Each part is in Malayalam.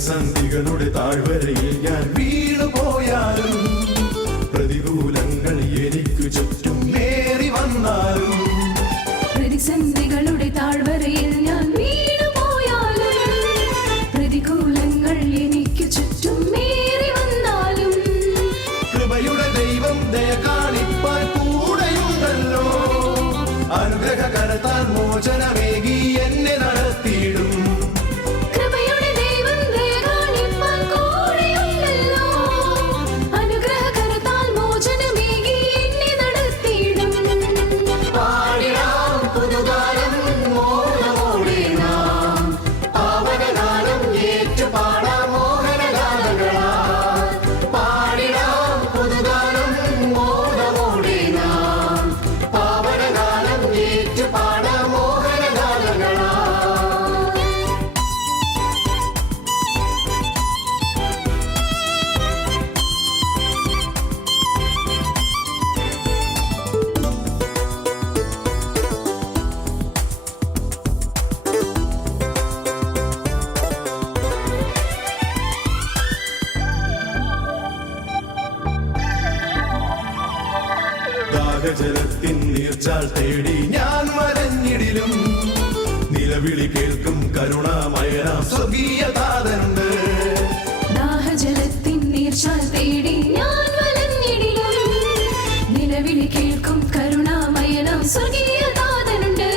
പ്രതിസന്ധികളുടെ താഴ്വരയിൽ ഞാൻ വീണുപോയാലും പ്രതികൂലങ്ങൾ എനിക്ക് ചുറ്റും ഏറി വന്നാലും പ്രതിസന്ധികളുടെ താഴ്വരയിൽ ഞാൻ വീണുപോയാലും പ്രതികൂലങ്ങൾ എനിക്ക് ചുറ്റും ഏറി വന്നാലും കൃപയുടെ ദൈവം ദയ കാണിപ്പാൻ കൂടെയുണ്ടല്ലോ അനുഗ്രഹകരത്താൽ മോചനമേകി എന്നെ നടത്തിയിടും ജലത്തിൻ നീർച്ചാൽ തേടി ഞാൻ വലഞ്ഞിടിലും നിലവിളി കേൾക്കും കരുണാമയനാം സ്വർഗീയ താതനുണ്ട് ദാഹജലത്തിൻ നീർച്ചാൽ തേടി ഞാൻ വലഞ്ഞിടിലും നിലവിളി കേൾക്കും കരുണാമയനാം സ്വർഗീയ താതനുണ്ട്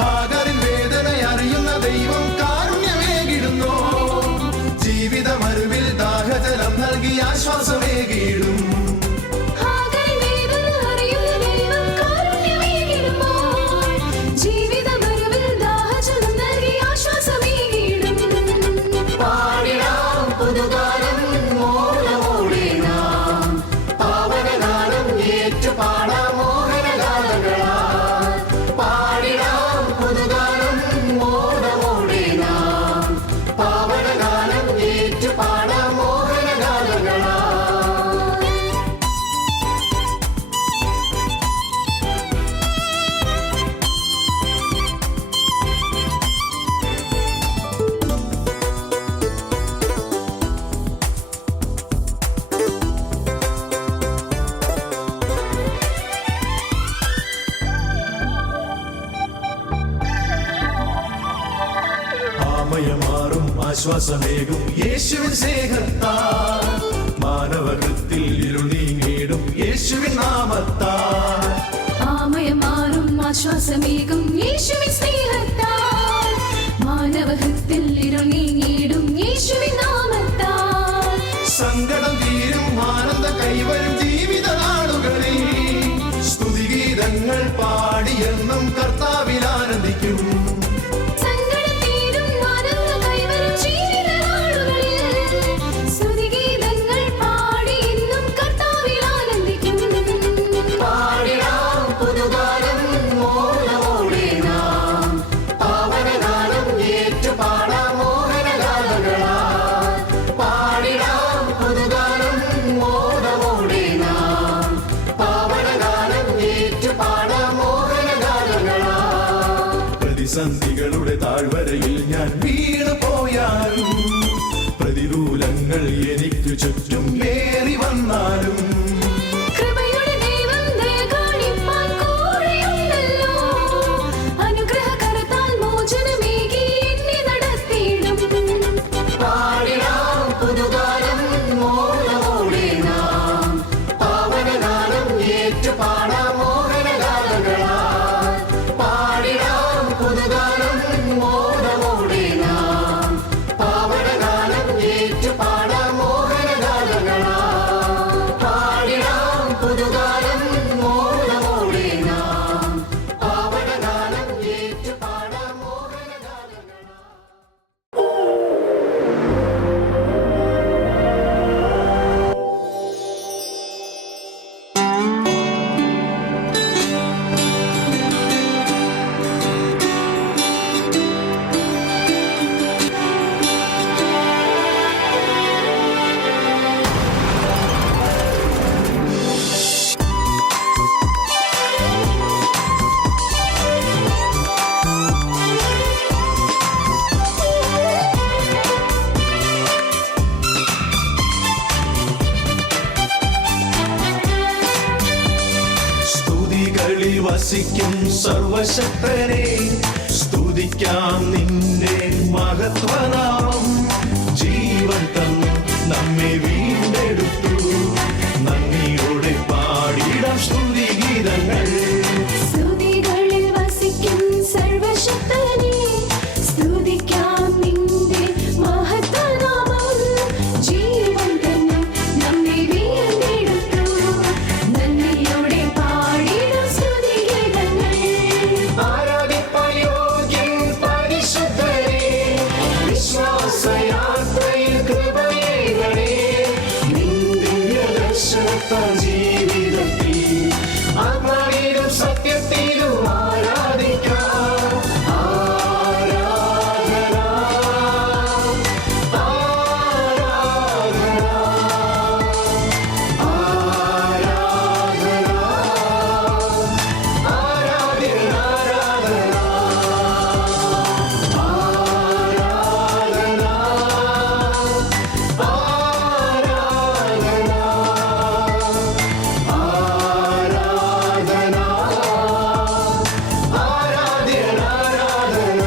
ഹാഗറിൻ വേദന അറിയുന്ന ദൈവം കാരുണ്യമേകിടുന്നു ജീവിതമരുവിൽ ദാഹജലം നൽകി ആശ്വാസമേകിടും മാറും ആശ്വാസമേകും യേശുവിൻ സ്നേഹത്താൽ മാനവകൃത്തിൽ ഇരുൾ നീങ്ങിടും യേശുവിൻ നാമത്താൽ ആമയമാറും ആശ്വാസമേകും യേശുവിൻ സ്നേഹത്താൽ മാനവകൃത്തിൽ ഇരുൾ നീങ്ങിടും യേശുവിൻ നാമത്താൽ സങ്കടം തീരും ആനന്ദ കൈവരും ജീവിത നാളുകളിൽ സ്തുതിഗീതങ്ങൾ പാടിയെന്നും കർത്താവിൽ ആനന്ദിക്കും പ്രതിസന്ധികളുടെ താഴ്വരയിൽ ഞാൻ വീണുപോയാലും പ്രതികൂലങ്ങൾ എനിക്ക് ചുറ്റും ഏറി വന്നാലും പാവനഗാനം ഏറ്റു പാടാം മോഹനഗാനങ്ങളാ വസിക്കും സർവശക്തനെ സ്തുതിക്കാം നിന്റെ മഹത്വനാമം. ജീവൻ തന്നു നമ്മെ വീണ്ടെടുത്തു, നന്ദിയോടെ പാടിടാം സ്തുതിഗീതങ്ങൾ. സ്തുതികളിൽ വസിക്കും സർവശക്തനെ സ്തുതിക്കാം നിന്റെ മഹത്വനാമം. ജീവൻ തന്നു നമ്മെ വീണ്ടെടുത്തു, നന്ദിയോടെ പാടിടാം സ്തുതിഗീതങ്ങൾ. ആരാധിപ്പാൻ യോഗ്യൻ പരിശുദ്ധരേ, വിശ്വാസയാത്രയിൽ കൃപയേകണേ. നിന്റെ ദർശനത്താൽ ജീവിതത്തിൽ ആത്മാവിലും സത്യത്തിലും ആരാധിക്കാം. ആരാധന, ആരാധന, ആരാധന, ആരാധ്യൻ ആരാധന, ആരാധന, ആരാധന, ആരാധ്യൻ ആരാധന.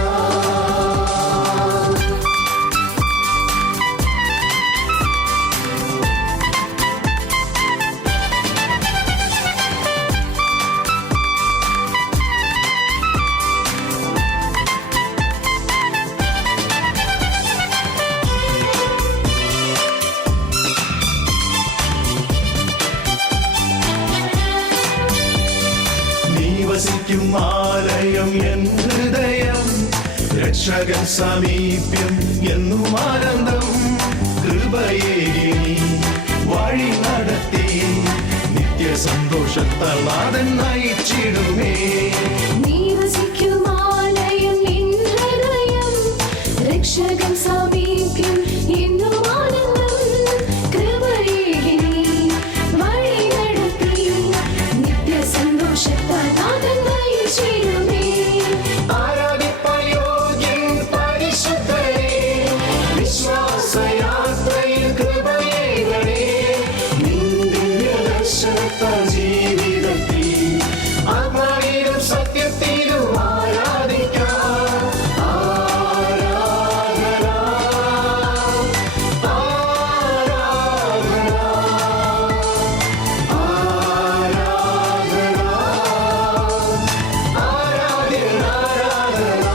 നീ വസിക്കും ആലയം എൻ ഹൃദയം, രക്ഷകൻ സമീപ്യം എന്നും ആനന്ദം. കൃപയേകി നീ വഴി നടത്തി, നിത്യ സന്തോഷത്താൽ നാഥൻ നയിച്ചിടുമേ. നീ വസിക്കും ആലയം നിൻ ഹൃദയം, രക്ഷകൻ സമീപ്യം എന്നും ആനന്ദം. കൃപയേകി നീ വഴി നടത്തി, നിത്യ സന്തോഷത്താൽ നാഥൻ നയിച്ചിടുമേ. ആരാധിപ്പാൻ യോഗ്യൻ പരിശുദ്ധരേ, വിശ്വാസയാത്രയിൽ കൃപയേകണേ. നിന്റെ ദർശനത്താൽ ജീവിതത്തിൽ ആത്മാവിലും സത്യത്തിലും ആരാധിക്കാം. ആരാധന, ആരാധന, ആരാധന, ആരാധ്യൻ ആരാധന,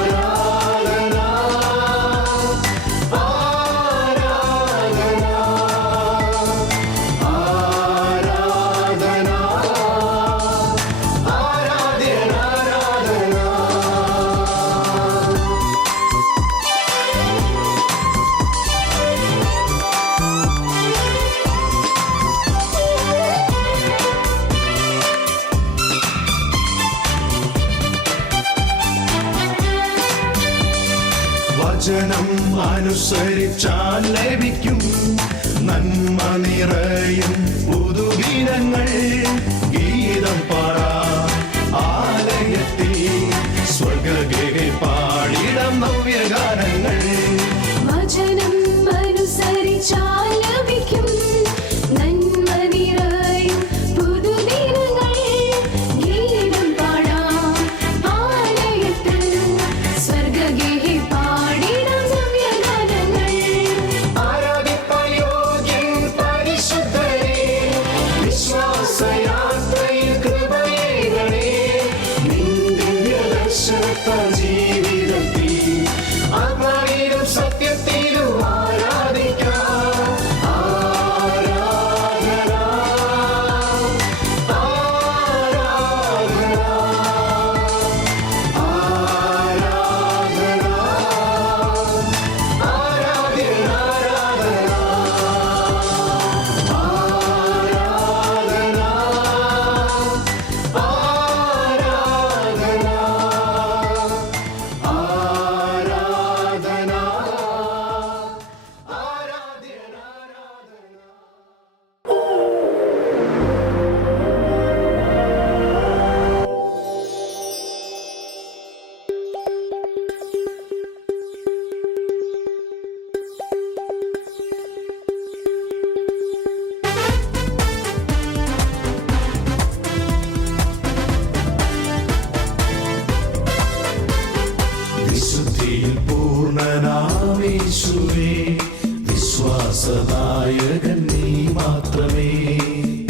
ആരാധന, ആരാധന, ആരാധ്യൻ ആരാധന. വചനം അനുസരിച്ചാൽ ലഭിക്കും നന്മ നിറയും പുതുദിനങ്ങൾ. ഗീതം പാടാം ആലയത്തിൽ, സ്വർഗഗേഹേ പാടിടാം നവ്യഗാനങ്ങൾ. വചനം അനുസരിച്ചാൽ ലഭിക്കും നന്മ നിറയും പുതുദിനങ്ങൾ. ഗീതം പാടാം ആലയത്തിൽ, സ്വർഗഗേഹേ പാടിടാം നവ്യഗാനങ്ങൾ. ആരാധിപ്പാൻ യോഗ്യൻ പരിശുദ്ധരേ, വിശ്വാസയാത്രയിൽ കൃപയേകണേ. നിന്റെ ദർശനത്താൽ ജീവിതത്തിൽ ആത്മാവിലും സത്യത്തിലും ആരാധിക്കാം. ആരാധന, ആരാധന, ആരാധന, ആരാധ്യൻ ആരാധന, ആരാധന, ആരാധന, യേശുവേ വിശ്വാസനായകൻ നീ മാത്രമേ.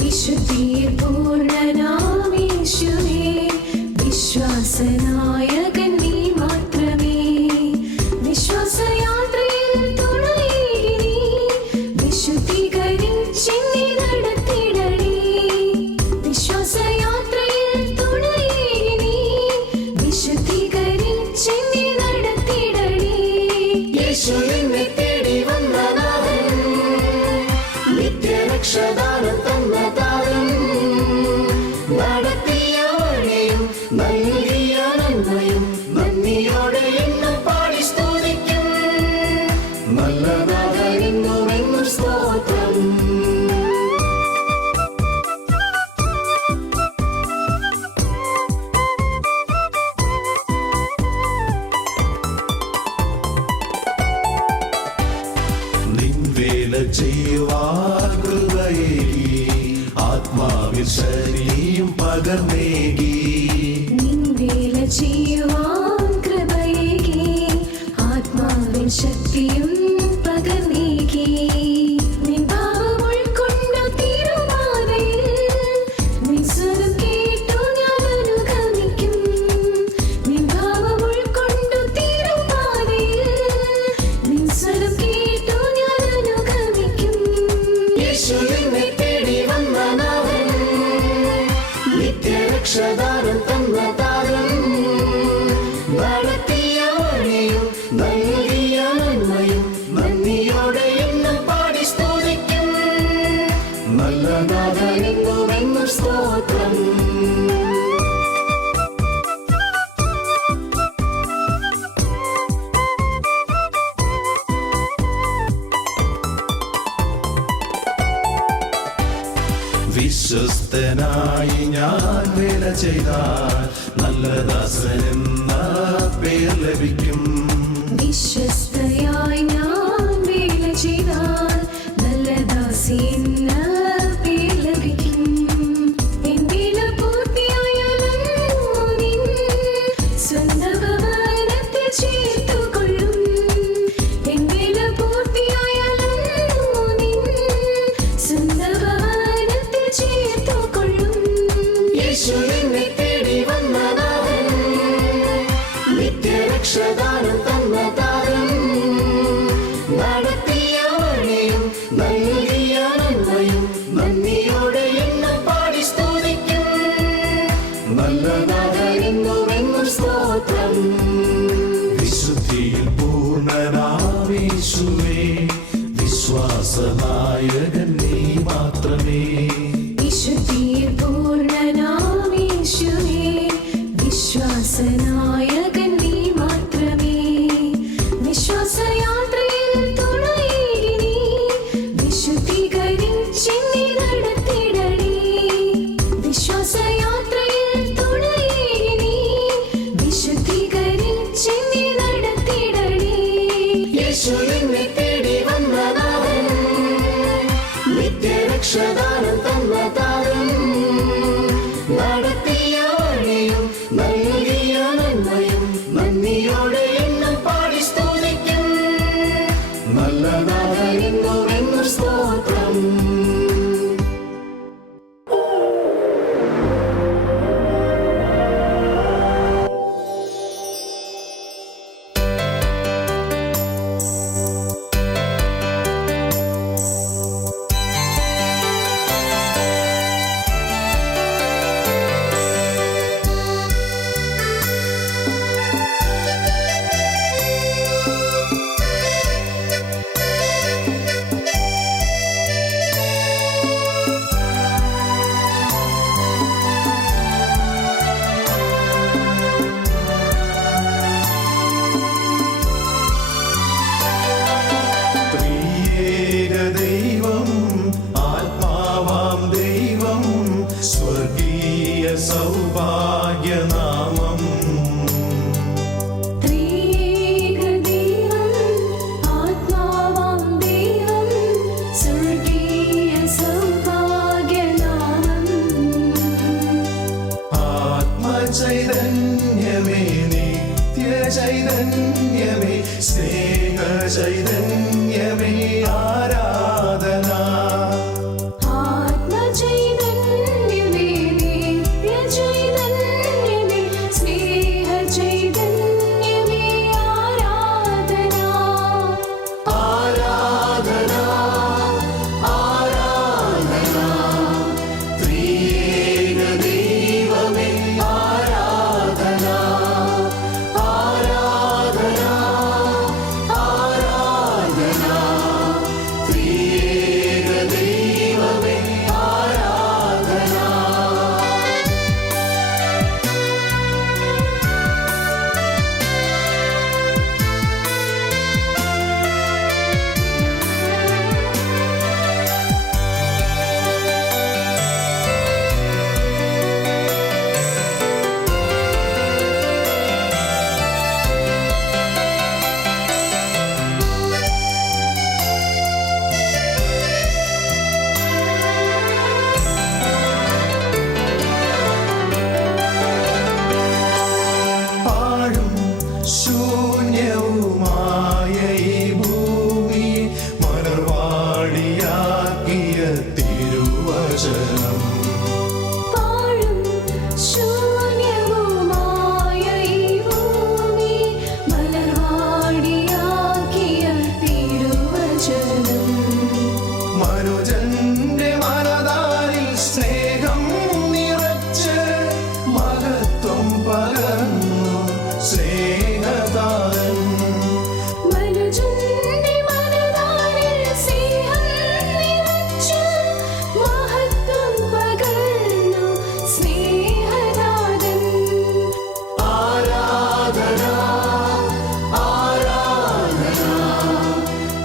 വിശുദ്ധിയിൽ പൂർണ്ണനാം യേശുവേ വിശ്വാസനായകൻ നീ മാത്രമേ. വിശ്വാസയാത്രയിൽ തുണയേകി നീ വിശുദ്ധീകരിച്ചെന്നെ നടത്തിടണേ. വിശ്വാസയാത്രയിൽ തുണയേകി നീ വിശുദ്ധീകരിച്ചെന്നെ നടത്തിടണേ. യേശുവിനെ തേടി വന്ന നാഥൻ, നിത്യരക്ഷദാനം തന്ന താരൻ, നടത്തിയ വഴിയും നൽകിയ നന്മയും നന്ദിയോടെ എന്നും പാടി സ്തുതിക്കും. നല്ല നാഥൻ എന്നുമെന്നും സ്തോത്രം. നിൻവേല ചെയ്യുവാൻ കൃപയേകി, ആത്മാവിൽ ശക്തിയും പകർന്നേകി. നിൻവേല ചെയ്യുവാൻ കൃപയേകി, ആത്മാവിൻ ശക്തിയും പകർന്നേകി. നിൻ ഭാവം ഉൾക്കൊണ്ടു തിരുപാതയിൽ നിൻ സ്വരം കേട്ടു ഞാൻ അനുഗമിക്കും. നിൻ ഭാവം ഉൾക്കൊണ്ടു തിരുപാതയിൽ നിൻ സ്വരം കേട്ടു ഞാൻ അനുഗമിക്കും. യേശുവിനെ തേടി വന്ന നാഥൻ, നിത്യരക്ഷദാനം തന്ന താരൻ, നടത്തിയ വഴിയും നൽകിയ നന്മയും നന്ദിയോടെ എന്നും പാടി സ്തുതിക്കും. നല്ല നാഥൻ എന്നുമെന്നും സ്തോത്രം. വിശ്വസ്തനായി ഞാൻ വേല ചെയ്താൽ നല്ല ദാസനെന്ന പേർ ലഭിക്കും. വിശ്വസ്തയായി ഞാൻ വേല ചെയ്താൽ നല്ല ദാസി എന്ന പേർ ലഭിക്കും. എന്റെ വേല പൂർത്തിയായാലും നിൻ സ്വന്തം ഭവനത്തിൽ ചേർത്തുകൊള്ളും. എന്റെ വേല പൂർത്തിയായാലും നിൻ സ്വന്തം ഭവനത്തിൽ ചേർത്തുകൊള്ളും. യേശുവിനെ തേടി വന്ന നാഥൻ, നിത്യരക്ഷദാനം തന്ന താരൻ, നടത്തിയ വഴിയും നൽകിയ നന്മയും നന്ദിയോടെ എന്നും പാടി സ്തുതിക്കും. നല്ല നാഥൻ എന്നുമെന്നും സ്തോത്രം. വിശുദ്ധിയിൽ പൂർണ്ണനാം യേശുവേ വിശ്വാസനായകൻ നീ മാത്രമേ. വിശുദ്ധിയിൽ പൂർണ്ണനാം യേശുവേ വിശ്വാസനായകൻ നീ മാത്രമേ. വിശ്വാസയാത്രയിൽ തുണയേകി നീ വിശുദ്ധീകരിച്ചെന്നെ നടത്തിടണേ. വിശ്വാസയാത്രയിൽ തുണയേകി നീ വിശുദ്ധീകരിച്ചെന്നെ നടത്തിടണേ. യേശുവിനെ തേടി വന്ന നാഥൻ, നിത്യരക്ഷദാനം തന്ന താരൻ, നടത്തിയ വഴിയും നൽകിയ നന്മയും നന്ദിയോടെ എന്നും പാടി സ്തുതിക്കും. നല്ല നാഥൻ എന്നുമെന്നും സ്തോത്രം. സൗഭാഗ്യനാമം ചൈതന്യമേ നിത്യചൈതന്യമേ സ്നേഹ ചൈതന്യമേ ആരാധന ആത്മചൈതന്യമേ നിത്യചൈതന്യമേ സ്നേഹചൈതന്യമേ ആരാധന ആരാധന ആരാധന ത്രിയേക ദൈവമേ ആരാധന ആരാധന ആരാധന ത്രിയേക ദൈവമേ ആരാധന പാഴും ശൂന്യവുമായ ഈ ഭൂമിയെ മലർവാടിയാക്കിയ തിരുവചനം പാഴും ശൂന്യവുമായ ഈ ഭൂമി മലർവാടിയാക്കിയ തിരുവചനം മനുജന്റെ മനതാരിൽ സ്നേഹം നിറച്ച് മഹത്വം പകർന്നു സ്നേഹതാരൻ മനുജന്റെ മനതാരിൽ സ്നേഹം നിറച്ച് മഹത്വം പകർന്നു സ്നേഹനാഥൻ ആരാധന ആരാധന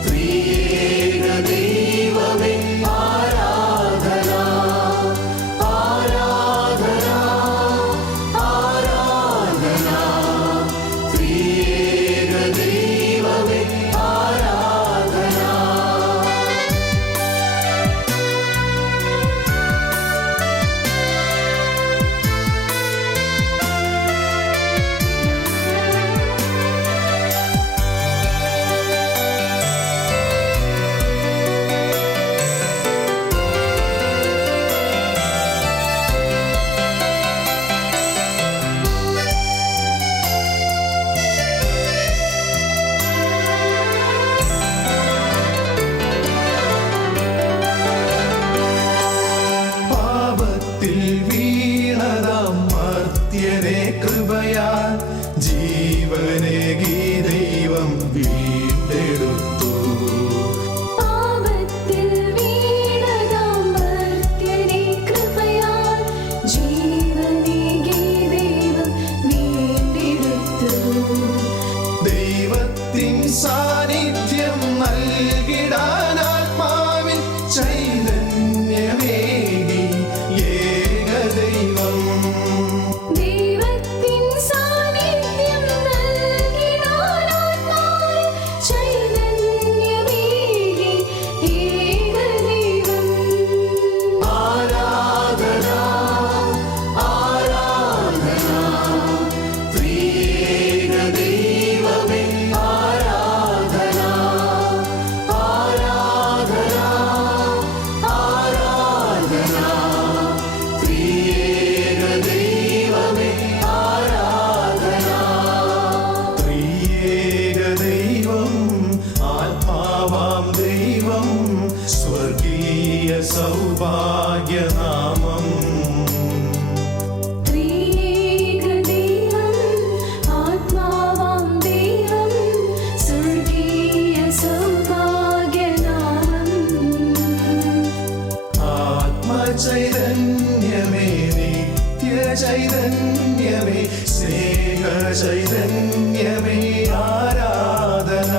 ത്രിയേക ദൈവമേ ആരാധന ആരാധന ആരാധന ത്രിയേക ദൈവമേ ആരാധന പാപത്തിൽ വീണതാം മർത്യനെ കൃപയാൽ ജീവനേകി ദൈവം വീണ്ടെടുത്തു പാപത്തിൽ വീണതാം മർത്യനെ കൃപയാൽ ജീവനേകി ദൈവം വീണ്ടെടുത്തു ദൈവത്തിൻ സാന്നിധ്യം നൽകിടാൻ ആത്മാവിൻ ചൈതന്യമേകി ഏകദൈവം ദൈവത്തിൻ സാന്നിധ്യം നൽകിടാൻ ആത്മാവിൽ ചൈതന്യമേകി ഏകദൈവം ആരാധന ആരാധന ത്രിയേക ദൈവമേ ആരാധന ആരാധന ആരാധന ത്രിയേക ദൈവമേ ആരാധന ത്രിയേക ദൈവം ആത്മാവാം ദൈവം സ്വർഗീയ സൗഭാഗ്യനാമം ത്രിയേക ദൈവം ആത്മാവാം ദൈവം സ്വർഗീയ സൗഭാഗ്യനാമം ആത്മചൈതന്യമേ നിത്യചൈതന്യമേ സ്നേഹചൈതന്യമേ ആരാധന